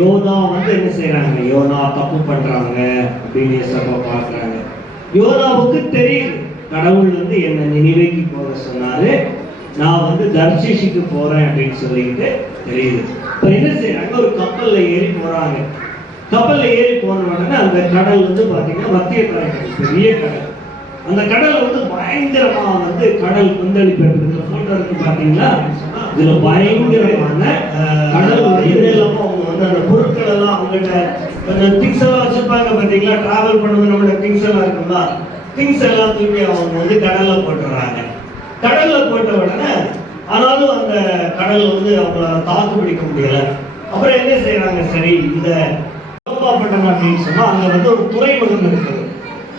YONO வந்து என்ன செய்யறாங்க, யோனா தப்பு பண்றாங்க அப்படின்னு பாக்குறாங்க. யோனாவுக்கு தெரியுது கடவுள் வந்து என்ன நினைவைக்கு போக சொன்னாரு, நான் வந்து தர்ஷிஷுக்கு போறேன் அப்படின்னு சொல்லிட்டு தெரியுது. இப்ப என்ன செய்யறாங்க, ஒரு கப்பல்ல ஏறி போறாங்க. கப்பல்ல ஏறி போன உடனே அந்த கடல் வந்து பாத்தீங்கன்னா மத்திய கடல், பெரிய கடல். அந்த கடல் வந்து பயங்கரமா வந்து கடல் கொந்தளிப்பு போட்டோ இருக்கு பாத்தீங்களா. இதுல பயங்கரமான கடல் எதிரெல்லாம் அவங்க வந்து அந்த பொருட்கள் எல்லாம் அவங்ககிட்ட கொஞ்சம் திங்ஸ் எல்லாம் வச்சிருப்பாங்க பாத்தீங்களா. டிராவல் பண்ணும்போது நம்மளோட திங்ஸ் எல்லாம் இருக்குங்களா, திங்ஸ் எல்லாம் தூக்கி அவங்க வந்து கடல்ல போட்டுறாங்க. கடல்ல போட்ட உடனே ஆனாலும் அந்த கடல் வந்து அவங்களால தாக்கு பிடிக்க முடியல. அப்புறம் என்ன செய்யறாங்க, சரி இந்த பட்டணம் அப்படின்னு சொன்னா அங்க வந்து ஒரு துறைமுகம் இருக்குது.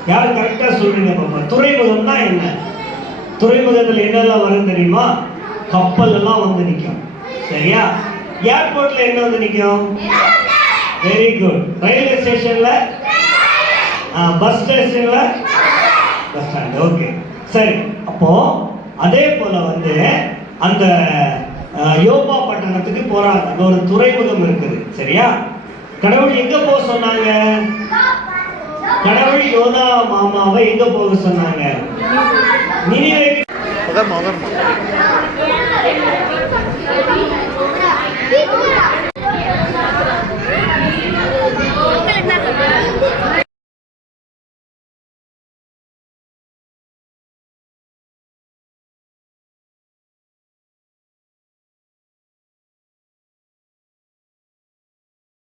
யாரு கரெக்டா சொல்றீங்க பாப்பா? துறைமுகம்னா என்ன? துறைமுகத்துல என்னெல்லாம் வரும் தெரியுமா? கப்பல் எல்லாம் வந்து நிற்கும். சரியா? ஏர்போர்ட்ல என்ன வந்து நிற்கும்? Very good. ரயில்வே ஸ்டேஷன்ல, பஸ் ஸ்டேஷன்ல, பஸ் ஸ்டாண்ட். ஓகே, சரி. அப்போ அதே போல வந்து அந்த யோப்பா பட்டணத்துக்கு போறாங்க. அங்க ஒரு துறைமுகம் இருக்குது. சரியா? கடவுள் எங்க போக சொன்னாங்க? கடவுள் யோனா மாமாவை எங்க போக சொன்னாங்க? நினிவேக்கு.